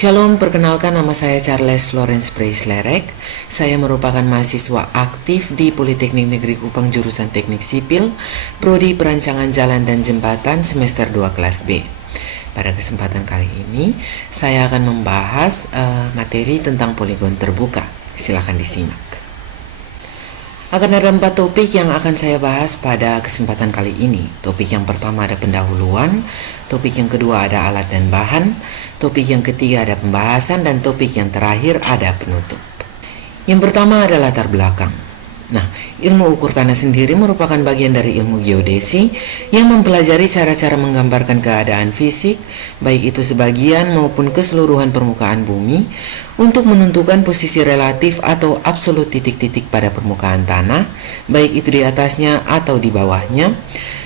Shalom, perkenalkan nama saya Charles Florence Preislerek. Saya merupakan mahasiswa aktif di Politeknik Negeri Kupang jurusan Teknik Sipil, Prodi Perancangan Jalan dan Jembatan semester 2 kelas B. Pada kesempatan kali ini, saya akan membahas materi tentang poligon terbuka. Silakan disimak. Akan ada 4 topik yang akan saya bahas pada kesempatan kali ini. Topik yang pertama ada pendahuluan, topik yang kedua ada alat dan bahan, topik yang ketiga ada pembahasan, dan topik yang terakhir ada penutup. Yang pertama ada latar belakang. Nah, ilmu ukur tanah sendiri merupakan bagian dari ilmu geodesi yang mempelajari cara-cara menggambarkan keadaan fisik, baik itu sebagian maupun keseluruhan permukaan bumi, untuk menentukan posisi relatif atau absolut titik-titik pada permukaan tanah, baik itu di atasnya atau di bawahnya,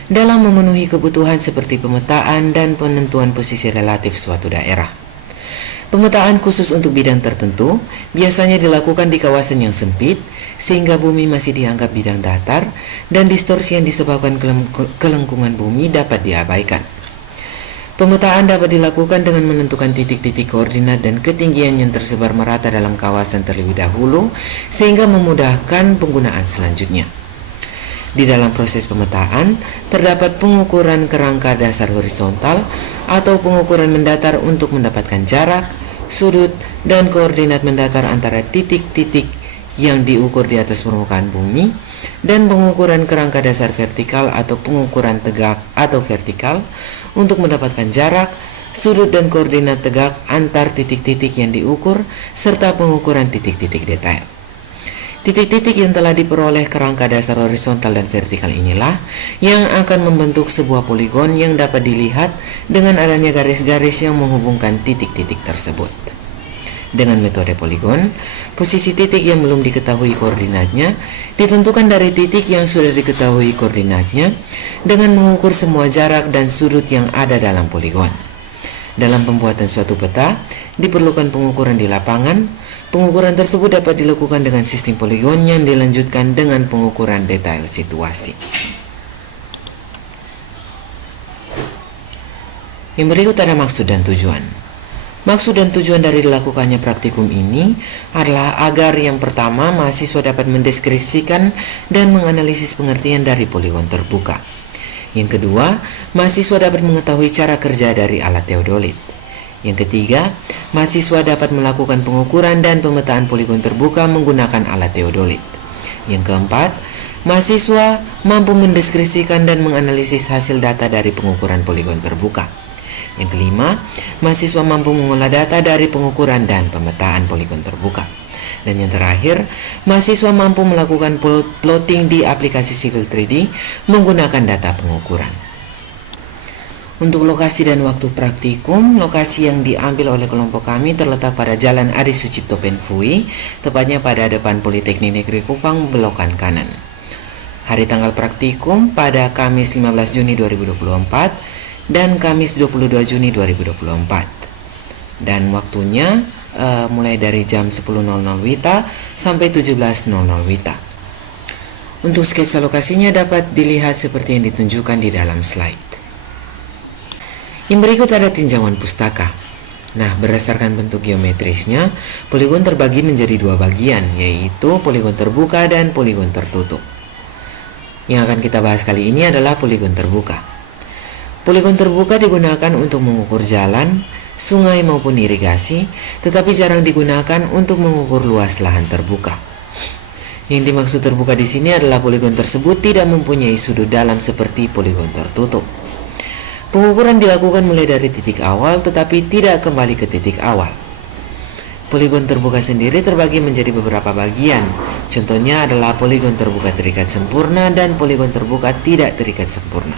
dalam memenuhi kebutuhan seperti pemetaan dan penentuan posisi relatif suatu daerah. Pemetaan khusus untuk bidang tertentu biasanya dilakukan di kawasan yang sempit, sehingga bumi masih dianggap bidang datar dan distorsi yang disebabkan kelengkungan bumi dapat diabaikan. Pemetaan dapat dilakukan dengan menentukan titik-titik koordinat dan ketinggian yang tersebar merata dalam kawasan terlebih dahulu, sehingga memudahkan penggunaan selanjutnya. Di dalam proses pemetaan, terdapat pengukuran kerangka dasar horizontal atau pengukuran mendatar untuk mendapatkan jarak, sudut, dan koordinat mendatar antara titik-titik yang diukur di atas permukaan bumi, dan pengukuran kerangka dasar vertikal atau pengukuran tegak atau vertikal untuk mendapatkan jarak, sudut, dan koordinat tegak antar titik-titik yang diukur, serta pengukuran titik-titik detail. Titik-titik yang telah diperoleh kerangka dasar horizontal dan vertikal inilah yang akan membentuk sebuah poligon yang dapat dilihat dengan adanya garis-garis yang menghubungkan titik-titik tersebut. Dengan metode poligon, posisi titik yang belum diketahui koordinatnya ditentukan dari titik yang sudah diketahui koordinatnya dengan mengukur semua jarak dan sudut yang ada dalam poligon. Dalam pembuatan suatu peta, diperlukan pengukuran di lapangan. Pengukuran tersebut dapat dilakukan dengan sistem poligon yang dilanjutkan dengan pengukuran detail situasi. Yang berikut ada maksud dan tujuan. Maksud dan tujuan dari dilakukannya praktikum ini adalah agar yang pertama, mahasiswa dapat mendeskripsikan dan menganalisis pengertian dari poligon terbuka. Yang kedua, mahasiswa dapat mengetahui cara kerja dari alat teodolit. Yang ketiga, mahasiswa dapat melakukan pengukuran dan pemetaan poligon terbuka menggunakan alat teodolit. Yang keempat, mahasiswa mampu mendeskripsikan dan menganalisis hasil data dari pengukuran poligon terbuka. Yang kelima, mahasiswa mampu mengolah data dari pengukuran dan pemetaan poligon terbuka. Dan yang terakhir, mahasiswa mampu melakukan plotting di aplikasi Civil 3D menggunakan data pengukuran. Untuk lokasi dan waktu praktikum, lokasi yang diambil oleh kelompok kami terletak pada Jalan Adi Sucipto Penfui, tepatnya pada depan Politeknik Negeri Kupang, belokan kanan. Hari tanggal praktikum pada Kamis 15 Juni 2024 dan Kamis 22 Juni 2024. Dan waktunya mulai dari jam 10.00 WITA sampai 17.00 WITA. Untuk sketsa lokasinya dapat dilihat seperti yang ditunjukkan di dalam slide. Yang berikut ada tinjauan pustaka. Nah, berdasarkan bentuk geometrisnya, poligon terbagi menjadi 2 bagian, yaitu poligon terbuka dan poligon tertutup. Yang akan kita bahas kali ini adalah poligon terbuka. Poligon terbuka digunakan untuk mengukur jalan, sungai maupun irigasi, tetapi jarang digunakan untuk mengukur luas lahan terbuka. Yang dimaksud terbuka di sini adalah poligon tersebut tidak mempunyai sudut dalam seperti poligon tertutup. Pengukuran dilakukan mulai dari titik awal tetapi tidak kembali ke titik awal. Poligon terbuka sendiri terbagi menjadi beberapa bagian. Contohnya adalah poligon terbuka terikat sempurna dan poligon terbuka tidak terikat sempurna.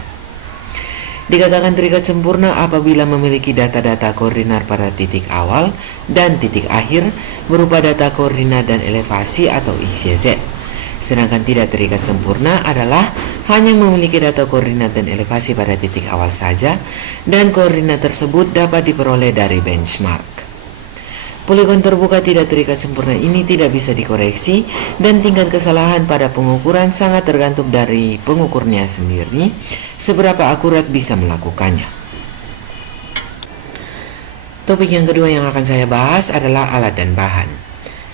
Dikatakan terikat sempurna apabila memiliki data-data koordinat pada titik awal dan titik akhir berupa data koordinat dan elevasi atau XYZ. Sedangkan tidak terikat sempurna adalah hanya memiliki data koordinat dan elevasi pada titik awal saja, dan koordinat tersebut dapat diperoleh dari benchmark. Poligon terbuka tidak terikat sempurna ini tidak bisa dikoreksi, dan tingkat kesalahan pada pengukuran sangat tergantung dari pengukurnya sendiri, seberapa akurat bisa melakukannya. Topik yang kedua yang akan saya bahas adalah alat dan bahan.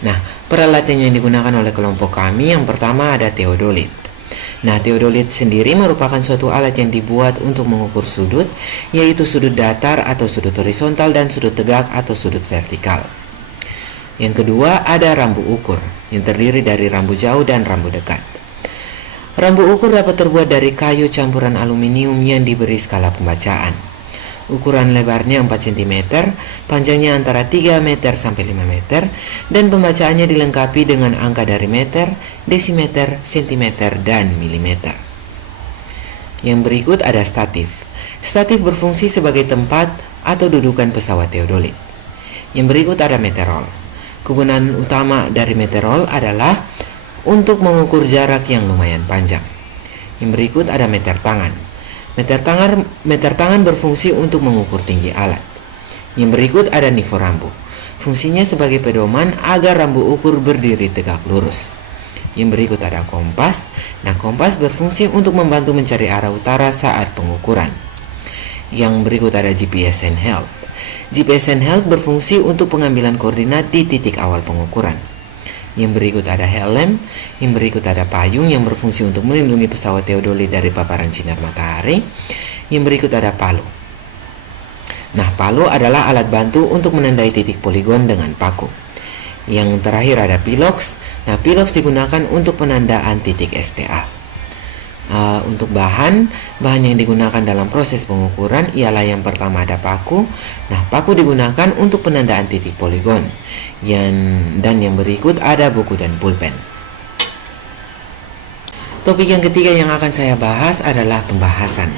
Nah, peralatan yang digunakan oleh kelompok kami yang pertama ada teodolit. Nah, teodolit sendiri merupakan suatu alat yang dibuat untuk mengukur sudut, yaitu sudut datar atau sudut horizontal dan sudut tegak atau sudut vertikal. Yang kedua ada rambu ukur, yang terdiri dari rambu jauh dan rambu dekat. Rambu ukur dapat terbuat dari kayu campuran aluminium yang diberi skala pembacaan. Ukuran lebarnya 4 cm, panjangnya antara 3 meter sampai 5 meter, dan pembacaannya dilengkapi dengan angka dari meter, desimeter, sentimeter, dan milimeter. Yang berikut ada statif. Statif berfungsi sebagai tempat atau dudukan pesawat teodolit. Yang berikut ada meteorol. Kegunaan utama dari meteorol adalah untuk mengukur jarak yang lumayan panjang. Yang berikut ada meter tangan. Meter tangan berfungsi untuk mengukur tinggi alat. Yang berikut ada nifo rambu. Fungsinya sebagai pedoman agar rambu ukur berdiri tegak lurus. Yang berikut ada kompas. Nah, kompas berfungsi untuk membantu mencari arah utara saat pengukuran. Yang berikut ada GPS handheld. GPS handheld berfungsi untuk pengambilan koordinat di titik awal pengukuran. Yang berikut ada helm, yang berikut ada payung yang berfungsi untuk melindungi pesawat teodolit dari paparan sinar matahari. Yang berikut ada palu. Nah, palu adalah alat bantu untuk menandai titik poligon dengan paku. Yang terakhir ada pilox. Nah, pilox digunakan untuk penandaan titik STA. Untuk bahan yang digunakan dalam proses pengukuran ialah yang pertama ada paku. Nah, paku digunakan untuk penandaan titik poligon. Dan yang berikut ada buku dan pulpen. Topik yang ketiga yang akan saya bahas adalah pembahasan.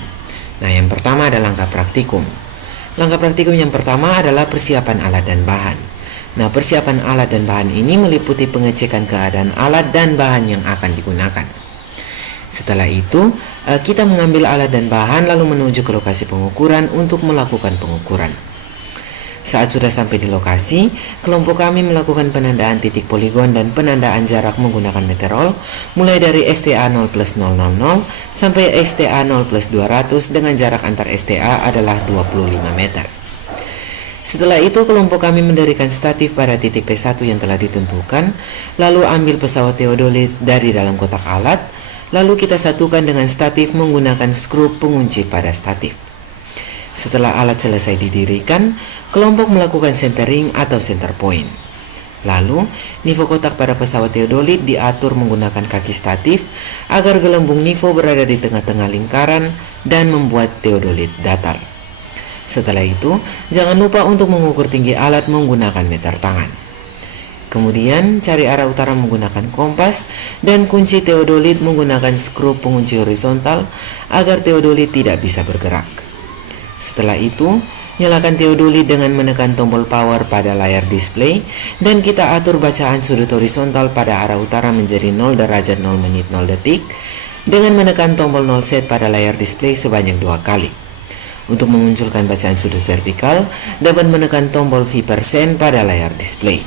Nah, yang pertama ada langkah praktikum. Langkah praktikum yang pertama adalah persiapan alat dan bahan. Nah, persiapan alat dan bahan ini meliputi pengecekan keadaan alat dan bahan yang akan digunakan. Setelah itu, kita mengambil alat dan bahan lalu menuju ke lokasi pengukuran untuk melakukan pengukuran. Saat sudah sampai di lokasi, kelompok kami melakukan penandaan titik poligon dan penandaan jarak menggunakan meteorol mulai dari STA 0+000 sampai STA 0+200 dengan jarak antar STA adalah 25 meter. Setelah itu, kelompok kami mendirikan statif pada titik P1 yang telah ditentukan, lalu ambil pesawat teodolit dari dalam kotak alat, lalu kita satukan dengan statif menggunakan skrup pengunci pada statif. Setelah alat selesai didirikan, kelompok melakukan centering atau center point. Lalu, nifo kotak pada pesawat teodolit diatur menggunakan kaki statif agar gelembung nifo berada di tengah-tengah lingkaran dan membuat teodolit datar. Setelah itu, jangan lupa untuk mengukur tinggi alat menggunakan meter tangan. Kemudian, cari arah utara menggunakan kompas dan kunci teodolit menggunakan skrup pengunci horizontal agar teodolit tidak bisa bergerak. Setelah itu, nyalakan teodolit dengan menekan tombol power pada layar display dan kita atur bacaan sudut horizontal pada arah utara menjadi 0 derajat 0 menit 0 detik dengan menekan tombol 0 set pada layar display sebanyak 2 kali. Untuk memunculkan bacaan sudut vertikal, dapat menekan tombol V% pada layar display.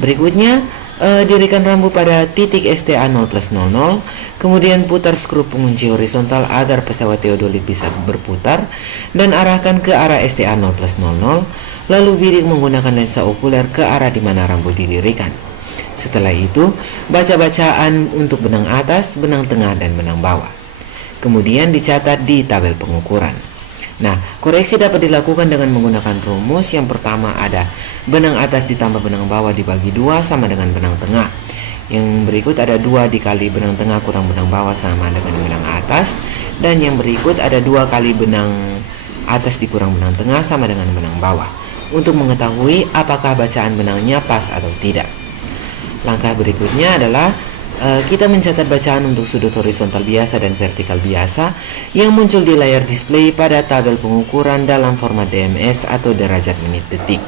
Berikutnya, dirikan rambu pada titik STA 0+00, kemudian putar skrup pengunci horizontal agar pesawat teodolit bisa berputar dan arahkan ke arah STA 0+00, lalu bidik menggunakan lensa okuler ke arah di mana rambu didirikan. Setelah itu, baca bacaan untuk benang atas, benang tengah, dan benang bawah. Kemudian dicatat di tabel pengukuran. Nah, koreksi dapat dilakukan dengan menggunakan rumus. Yang pertama ada benang atas ditambah benang bawah dibagi 2 sama dengan benang tengah. Yang berikut ada 2 dikali benang tengah kurang benang bawah sama dengan benang atas. Dan yang berikut ada 2 kali benang atas dikurang benang tengah sama dengan benang bawah. Untuk mengetahui apakah bacaan benangnya pas atau tidak. Langkah berikutnya adalah kita mencatat bacaan untuk sudut horizontal biasa dan vertikal biasa yang muncul di layar display pada tabel pengukuran dalam format DMS atau derajat menit detik.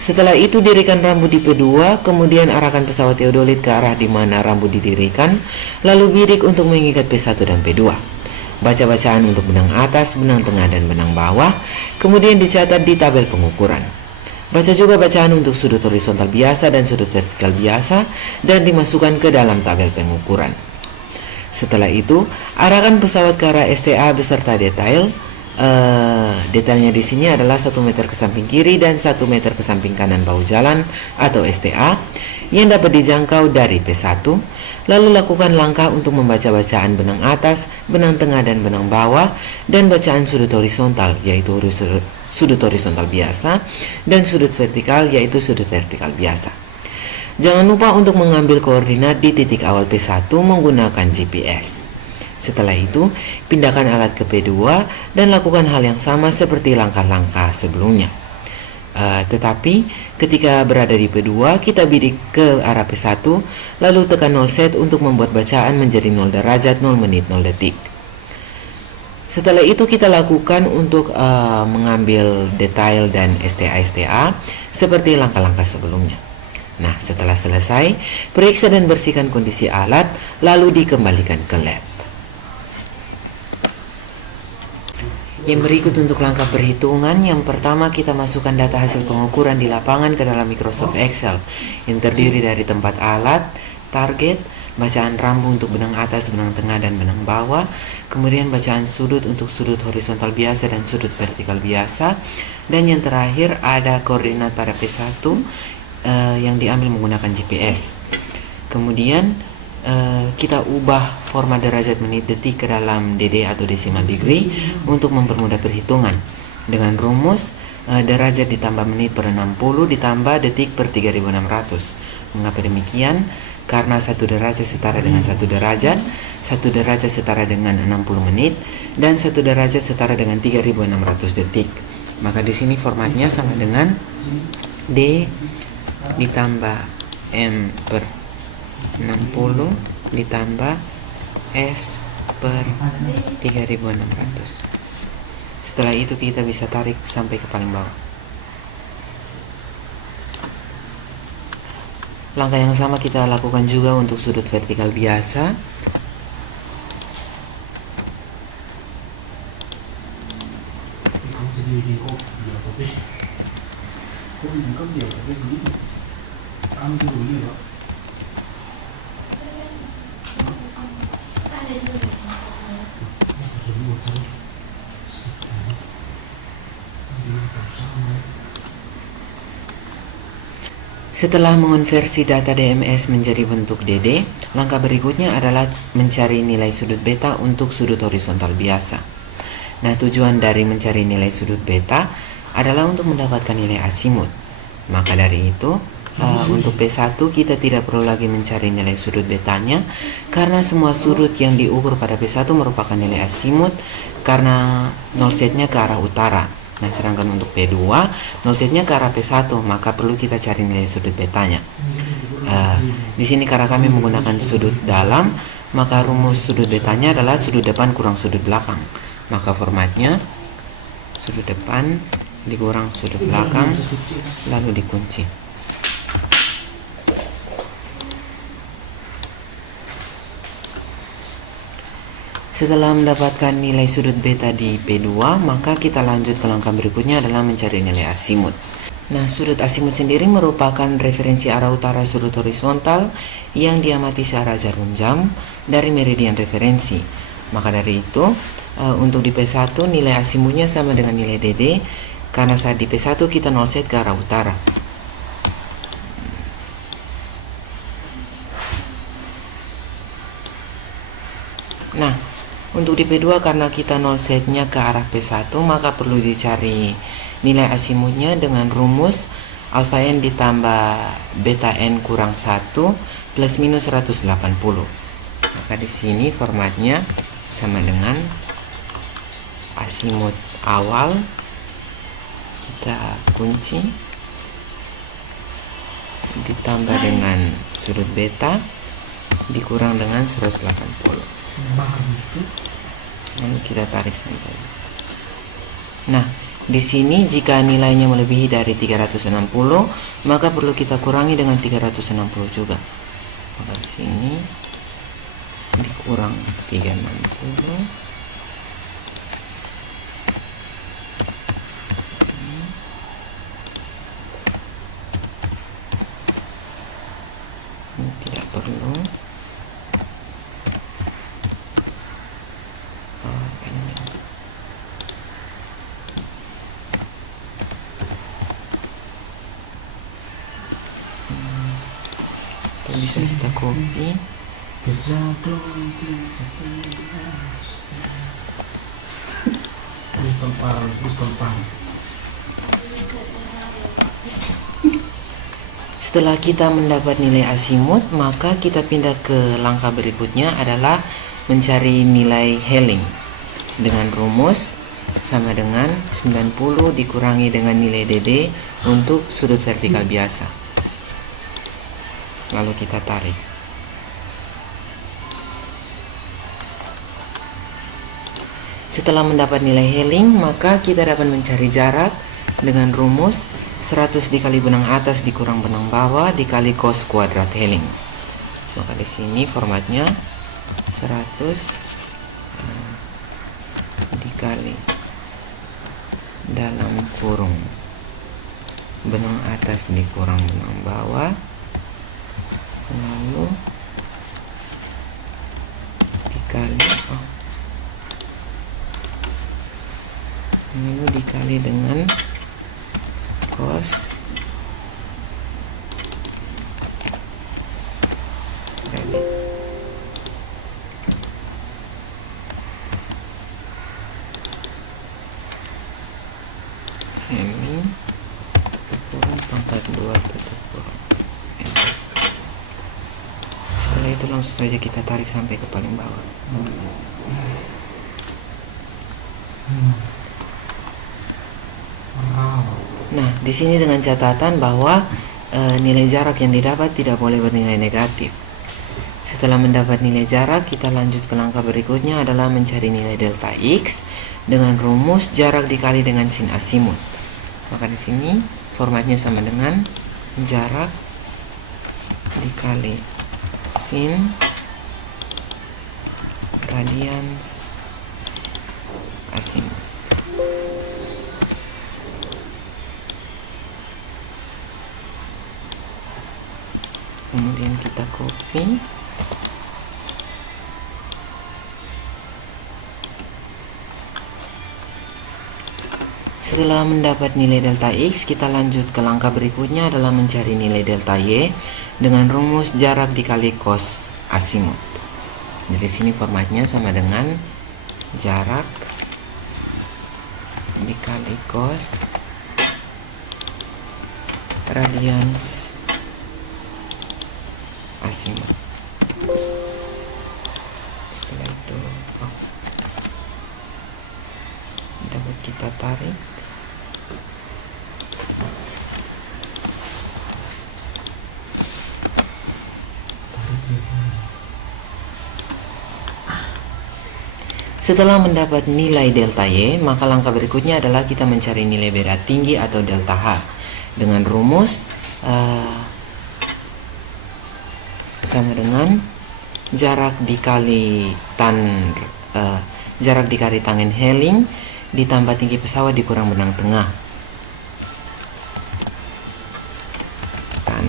Setelah itu dirikan rambu di P2, kemudian arahkan pesawat teodolit ke arah di mana rambu didirikan, lalu bidik untuk mengikat P1 dan P2. Baca bacaan untuk benang atas, benang tengah, dan benang bawah, kemudian dicatat di tabel pengukuran. Baca juga bacaan untuk sudut horizontal biasa dan sudut vertikal biasa dan dimasukkan ke dalam tabel pengukuran. Setelah itu, arahkan pesawat ke arah STA beserta detail, Detailnya di sini adalah 1 meter ke samping kiri dan 1 meter ke samping kanan bahu jalan atau STA yang dapat dijangkau dari P1. Lalu lakukan langkah untuk membaca bacaan benang atas, benang tengah dan benang bawah, dan bacaan sudut horizontal yaitu sudut horizontal biasa dan sudut vertikal yaitu sudut vertikal biasa. Jangan lupa untuk mengambil koordinat di titik awal P1 menggunakan GPS. Setelah itu, pindahkan alat ke P2 dan lakukan hal yang sama seperti langkah-langkah sebelumnya. Tetapi ketika berada di P2, kita bidik ke arah P1, lalu tekan 0 set untuk membuat bacaan menjadi 0 derajat, 0 menit, 0 detik. Setelah itu kita lakukan untuk mengambil detail dan STA seperti langkah-langkah sebelumnya. Nah, setelah selesai, periksa dan bersihkan kondisi alat, lalu dikembalikan ke lab. Yang berikut untuk langkah perhitungan. Yang pertama, kita masukkan data hasil pengukuran di lapangan ke dalam Microsoft Excel yang terdiri dari tempat alat, target, bacaan rambu untuk benang atas, benang tengah, dan benang bawah, kemudian bacaan sudut untuk sudut horizontal biasa dan sudut vertikal biasa, dan yang terakhir ada koordinat pada P1 yang diambil menggunakan GPS. Kemudian kita ubah format derajat menit detik ke dalam DD atau decimal degree untuk mempermudah perhitungan dengan rumus derajat ditambah menit per 60 ditambah detik per 3600. Mengapa demikian? Karena 1 derajat setara dengan 1 derajat, 1 derajat setara dengan 60 menit, dan 1 derajat setara dengan 3600 detik. Maka di sini formatnya sama dengan D ditambah M per 60 ditambah S per 3600. Setelah itu kita bisa tarik sampai ke paling bawah. Langkah yang sama kita lakukan juga untuk sudut vertikal biasa. Setelah mengonversi data DMS menjadi bentuk DD, langkah berikutnya adalah mencari nilai sudut beta untuk sudut horizontal biasa. Nah, tujuan dari mencari nilai sudut beta adalah untuk mendapatkan nilai asimut. Maka dari itu, untuk P1 kita tidak perlu lagi mencari nilai sudut betanya karena semua sudut yang diukur pada P1 merupakan nilai asimut karena 0 setnya ke arah utara. Nah, sedangkan untuk P2 0 setnya ke arah P1, maka perlu kita cari nilai sudut betanya. Di sini karena kami menggunakan sudut dalam, maka rumus sudut betanya adalah sudut depan kurang sudut belakang. Maka formatnya sudut depan dikurang sudut belakang lalu dikunci. Setelah mendapatkan nilai sudut beta di P2, maka kita lanjut ke langkah berikutnya adalah mencari nilai asimut. Nah, sudut asimut sendiri merupakan referensi arah utara sudut horizontal yang diamati searah jarum jam dari meridian referensi. Maka dari itu, untuk di P1 nilai asimutnya sama dengan nilai DD karena saat di P1 kita 0 set ke arah utara. Nah, untuk di P2 karena kita 0 setnya ke arah P1, maka perlu dicari nilai asimutnya dengan rumus alfa n ditambah beta n kurang 1 plus minus 180. Maka di sini formatnya sama dengan asimut awal kita kunci ditambah dengan sudut beta dikurang dengan 180. Lalu kita tarik sampai. Nah, di sini jika nilainya melebihi dari 360, maka perlu kita kurangi dengan 360 juga. Maka di sini dikurang 360. Ini tidak perlu. bisa kita copy. Setelah kita mendapat nilai asimut, maka kita pindah ke langkah berikutnya adalah mencari nilai Helling dengan rumus sama dengan 90 dikurangi dengan nilai DD untuk sudut vertikal biasa. Lalu kita tarik. Setelah mendapat nilai Helling, maka kita dapat mencari jarak dengan rumus 100 dikali benang atas dikurang benang bawah dikali cos kuadrat Helling. Maka di sini formatnya 100 dikali dalam kurung benang atas dikurang benang bawah, lalu dikali dengan cos ready. Helling 10 pangkat 2 tutup kurung. Setelah itu langsung saja kita tarik sampai ke paling bawah. Nah, di sini dengan catatan bahwa nilai jarak yang didapat tidak boleh bernilai negatif. Setelah mendapat nilai jarak, kita lanjut ke langkah berikutnya adalah mencari nilai delta X dengan rumus jarak dikali dengan sin asimut. Maka di sini formatnya sama dengan jarak dikali sin radians asimut. Kemudian kita copy. Setelah mendapat nilai delta X, kita lanjut ke langkah berikutnya adalah mencari nilai delta Y dengan rumus jarak dikali cos asimut. Jadi sini formatnya sama dengan jarak dikali cos radians asimut. Setelah itu dapat kita tarik. Setelah mendapat nilai delta Y, maka langkah berikutnya adalah kita mencari nilai beda tinggi atau delta H dengan rumus sama dengan jarak dikali tangen Helling ditambah tinggi pesawat dikurang benang tengah. Tan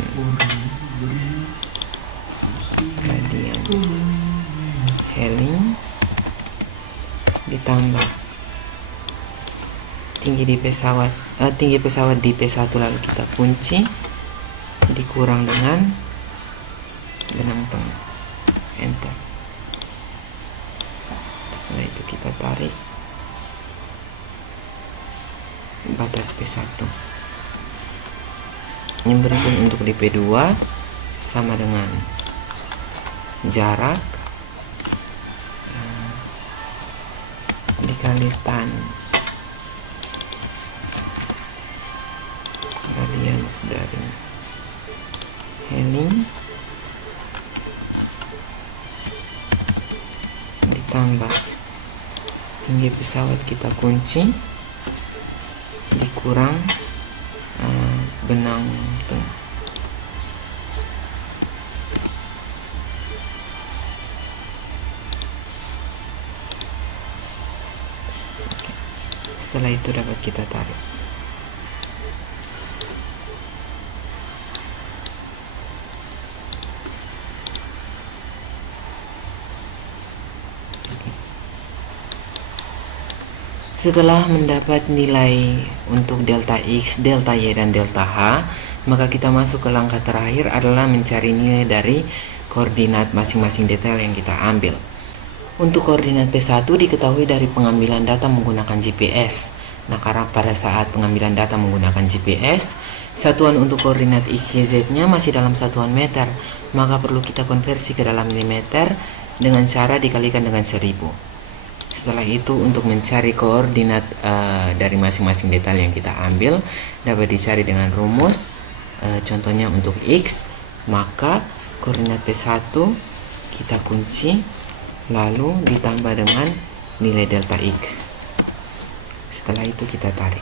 radians Helling ditambah tinggi pesawat di P1 lalu kita kunci dikurang dengan benang tengah, enter. Setelah itu kita tarik batas P1. Yang berikut untuk di P2 sama dengan jarak dikali tan radians dari Helling ditambah tinggi pesawat kita kunci dikurang benang tengah. Setelah itu dapat kita tarik. Setelah mendapat nilai untuk delta X, delta Y, dan delta H, maka kita masuk ke langkah terakhir adalah mencari nilai dari koordinat masing-masing detail yang kita ambil. Untuk koordinat P1 diketahui dari pengambilan data menggunakan GPS. Nah, karena pada saat pengambilan data menggunakan GPS, satuan untuk koordinat X, Y, Z-nya masih dalam satuan meter, maka perlu kita konversi ke dalam milimeter dengan cara dikalikan dengan 1000. Setelah itu untuk mencari koordinat dari masing-masing detail yang kita ambil dapat dicari dengan rumus. Contohnya untuk X, maka koordinat P1 kita kunci lalu ditambah dengan nilai delta X. Setelah itu kita tarik.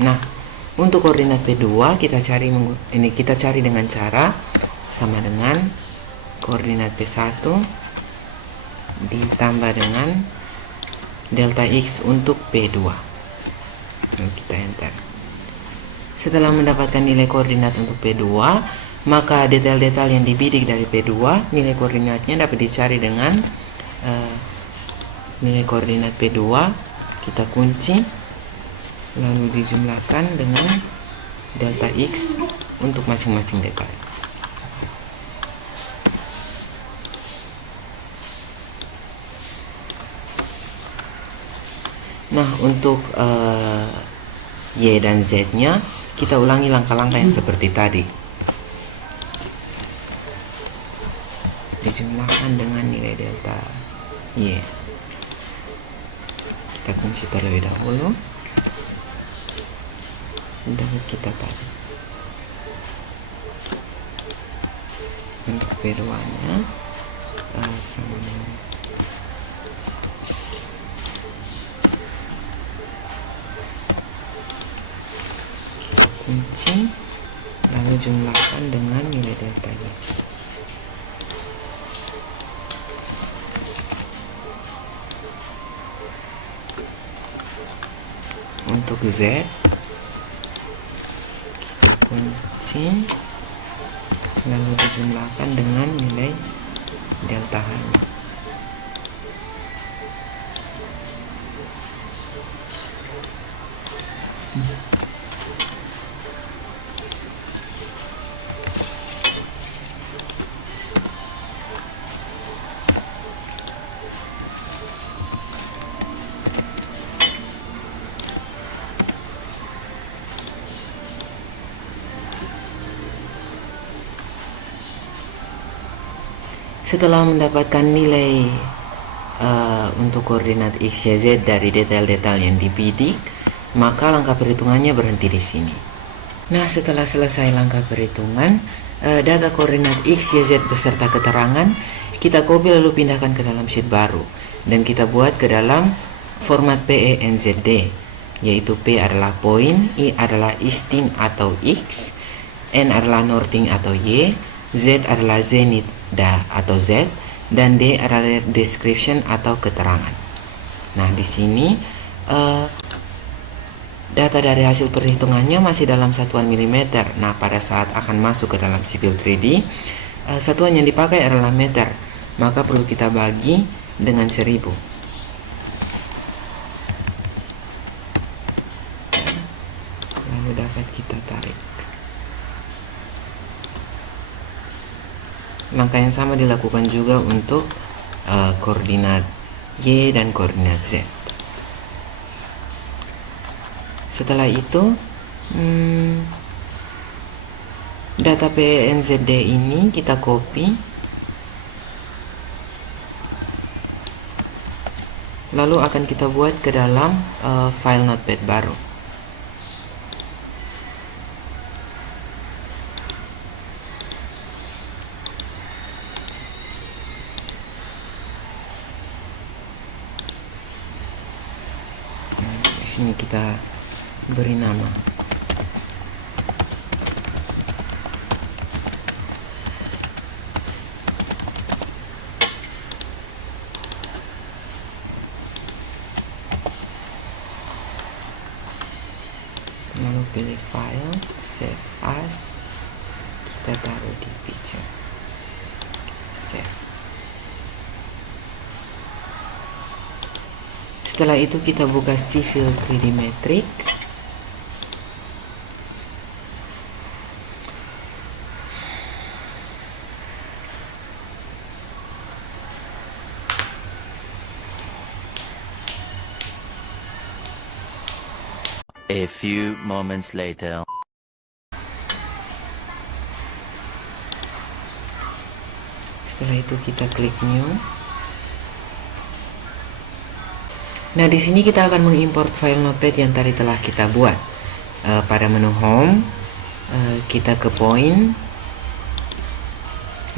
Nah, untuk koordinat P2 kita cari dengan cara sama dengan koordinat P1 ditambah dengan delta X untuk P2. Lalu kita enter. Setelah mendapatkan nilai koordinat untuk P2, maka detail-detail yang dibidik dari P2, nilai koordinatnya dapat dicari dengan nilai koordinat P2 kita kunci lalu dijumlahkan dengan delta X untuk masing-masing detail. Nah, untuk Y dan Z-nya kita ulangi langkah-langkah yang seperti tadi. Dijumlahkan dengan nilai delta Y. Kita kunci terlebih dahulu. Dan kita tarik. Untuk P2 nya sama dengan kita kunci lalu jumlahkan dengan nilai delta Y. Untuk Z kunci lalu dijumlahkan dengan nilai delta H. Setelah mendapatkan nilai untuk koordinat X, Y, Z dari detail-detail yang dibidik, maka langkah perhitungannya berhenti di sini. Nah, setelah selesai langkah perhitungan, data koordinat X, Y, Z beserta keterangan kita copy lalu pindahkan ke dalam sheet baru dan kita buat ke dalam format PENZD, yaitu P adalah point, I adalah easting atau X, N adalah northing atau Y, Z adalah zenith atau Z, dan D adalah description atau keterangan. Nah, di sini data dari hasil perhitungannya masih dalam satuan milimeter. Nah, pada saat akan masuk ke dalam Civil 3D, satuan yang dipakai adalah meter, maka perlu kita bagi dengan 1000. Lalu dapat kita tarik. Langkah yang sama dilakukan juga untuk koordinat Y dan koordinat Z. Setelah itu data PENZD ini kita copy lalu akan kita buat ke dalam file notepad baru. Di sini kita beri nama lalu pilih file, save as, kita taruh di picture, save. Setelah itu kita buka Civil 3D Matrix. A few moments later. Setelah itu kita klik New. Nah, di sini kita akan mengimport file Notepad yang tadi telah kita buat. Pada menu Home, kita ke Point,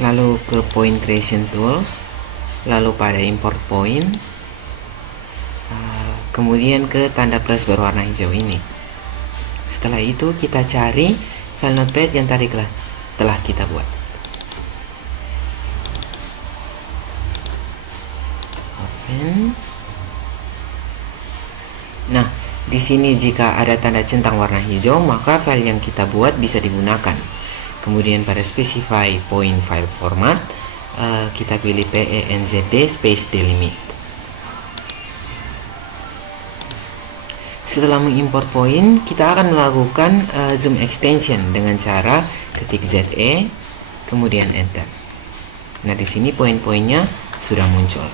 lalu ke Point Creation Tools, lalu pada Import Point, kemudian ke tanda plus berwarna hijau ini. Setelah itu kita cari file Notepad yang tadi telah kita buat. Open. Nah, di sini jika ada tanda centang warna hijau, maka file yang kita buat bisa digunakan. Kemudian pada specify point file format, kita pilih PENZD space delimit. Setelah mengimport point, kita akan melakukan zoom extension dengan cara ketik ZE, kemudian enter. Nah, di sini poin-poinnya sudah muncul.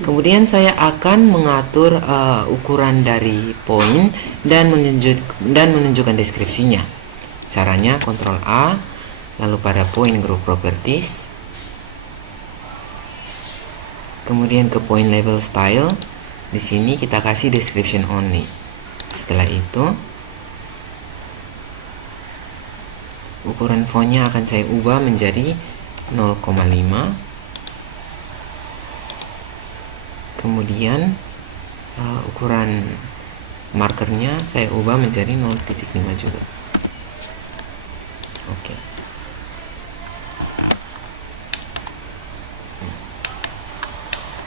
Kemudian saya akan mengatur ukuran dari poin dan menunjukkan deskripsinya. Caranya Ctrl A, lalu pada point group properties, kemudian ke point label style. Di sini kita kasih description only. Setelah itu ukuran fontnya akan saya ubah menjadi 0,5. Kemudian ukuran markernya saya ubah menjadi 0,5 juga. Oke.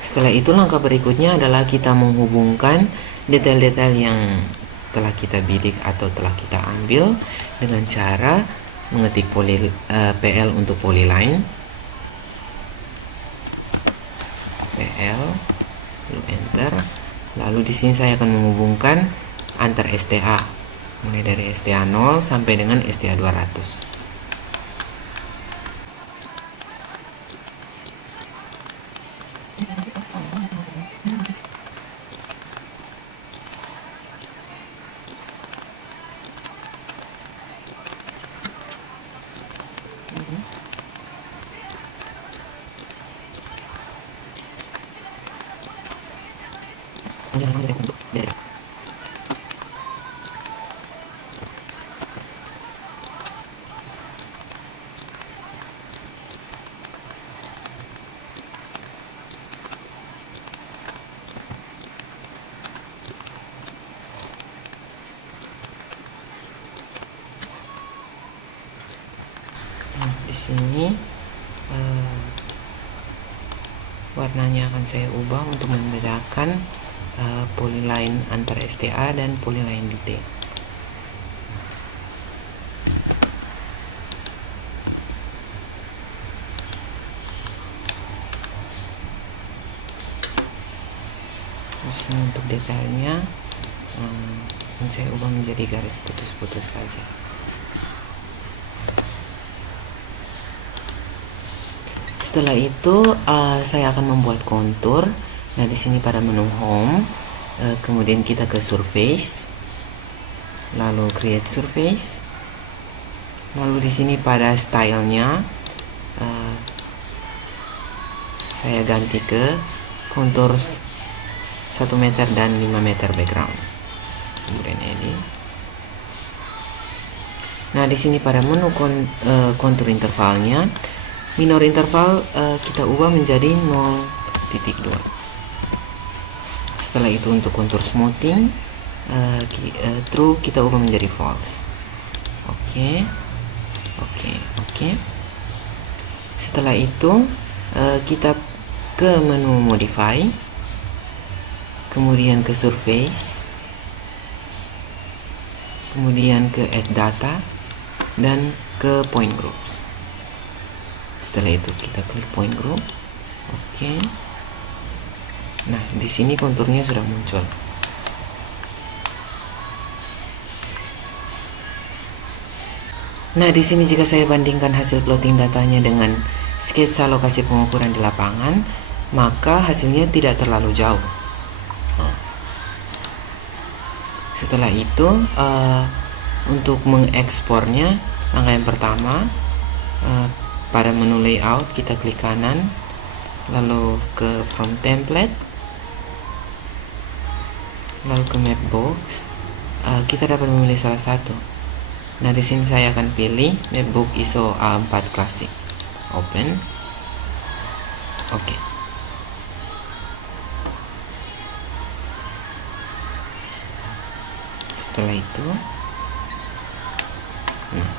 Setelah itu langkah berikutnya adalah kita menghubungkan detail-detail yang telah kita bidik atau telah kita ambil dengan cara mengetik PL untuk polyline, PL, lalu enter. Lalu di sini saya akan menghubungkan antar STA, mulai dari STA 0 sampai dengan STA 200. Di sini warnanya akan saya ubah untuk membedakan polyline antara STA dan polyline detail. Di sini untuk detailnya saya ubah menjadi garis putus-putus saja. Setelah itu saya akan membuat kontur. Nah, di sini pada menu Home, kemudian kita ke Surface, lalu Create Surface, lalu di sini pada stylenya saya ganti ke kontur 1 meter dan 5 meter background. Kemudian edit. Nah, di sini pada menu kontur intervalnya, minor interval kita ubah menjadi 0,2. Setelah itu untuk kontur smoothing true kita ubah menjadi false. Oke. Setelah itu kita ke menu modify, kemudian ke surface, kemudian ke add data dan ke point groups. Setelah itu kita klik point group. Oke. Nah, di sini konturnya sudah muncul. Nah, di sini jika saya bandingkan hasil plotting datanya dengan sketsa lokasi pengukuran di lapangan, maka hasilnya tidak terlalu jauh. Setelah itu, untuk mengekspornya, langkah yang pertama, pada menu layout kita klik kanan, lalu ke from template, lalu ke map box. Kita dapat memilih salah satu. Nah, di sini saya akan pilih Mapbook ISO A4 Classic. Open. Oke. Setelah itu, nah,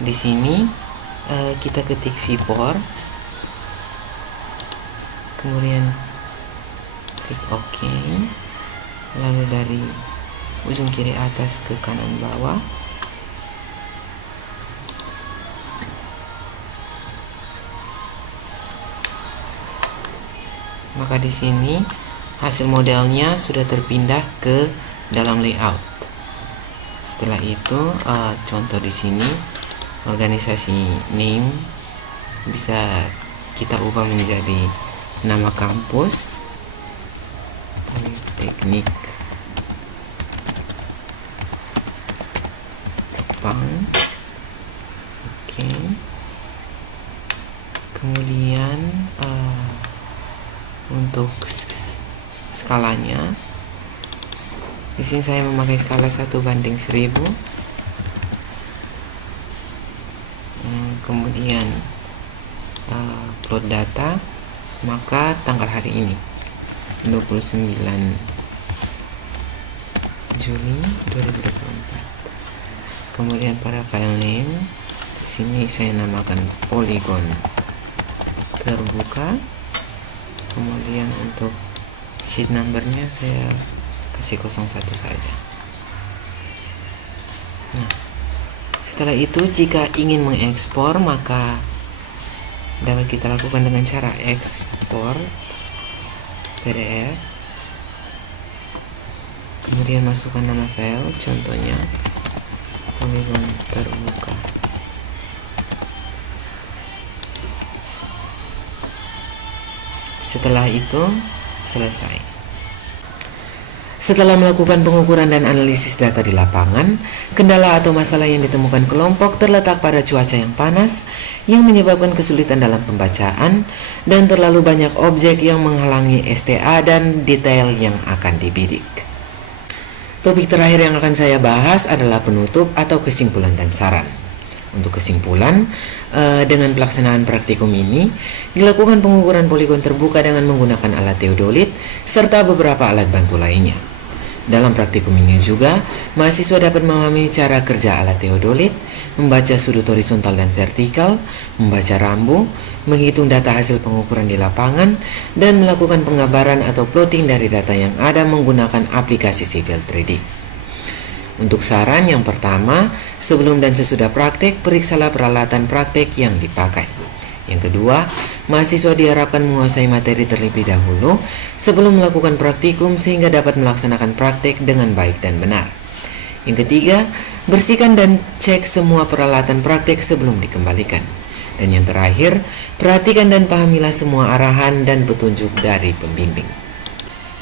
di sini kita ketik viewports, kemudian klik OK, lalu dari ujung kiri atas ke kanan bawah, maka di sini hasil modelnya sudah terpindah ke dalam layout. Setelah itu, contoh di sini organisasi name bisa kita ubah menjadi nama kampus, Politeknik Jepang. Oke. Kemudian untuk skalanya, di sini saya memakai skala 1:1000. Kemudian plot data, maka tanggal hari ini 29 Juli 2024. Kemudian pada file name, sini saya namakan Polygon terbuka. Kemudian untuk sheet numbernya saya kasih 01 saja. Nah, setelah itu jika ingin mengekspor, maka dapat kita lakukan dengan cara ekspor PDF, kemudian masukkan nama file, contohnya Polygon terbuka. Setelah itu selesai. Setelah melakukan pengukuran dan analisis data di lapangan, kendala atau masalah yang ditemukan kelompok terletak pada cuaca yang panas yang menyebabkan kesulitan dalam pembacaan dan terlalu banyak objek yang menghalangi STA dan detail yang akan dibidik. Topik terakhir yang akan saya bahas adalah penutup atau kesimpulan dan saran. Untuk kesimpulan, dengan pelaksanaan praktikum ini, dilakukan pengukuran poligon terbuka dengan menggunakan alat teodolit serta beberapa alat bantu lainnya. Dalam praktikum ini juga, mahasiswa dapat memahami cara kerja alat teodolit, membaca sudut horizontal dan vertikal, membaca rambu, menghitung data hasil pengukuran di lapangan, dan melakukan penggambaran atau plotting dari data yang ada menggunakan aplikasi Civil 3D. Untuk saran yang pertama, sebelum dan sesudah praktek, periksalah peralatan praktek yang dipakai. Yang kedua, mahasiswa diharapkan menguasai materi terlebih dahulu sebelum melakukan praktikum sehingga dapat melaksanakan praktek dengan baik dan benar. Yang ketiga, bersihkan dan cek semua peralatan praktek sebelum dikembalikan. Dan yang terakhir, perhatikan dan pahamilah semua arahan dan petunjuk dari pembimbing.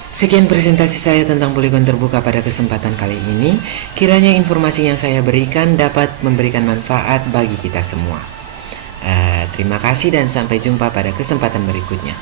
Sekian presentasi saya tentang poligon terbuka pada kesempatan kali ini. Kiranya informasi yang saya berikan dapat memberikan manfaat bagi kita semua. Terima kasih dan sampai jumpa pada kesempatan berikutnya.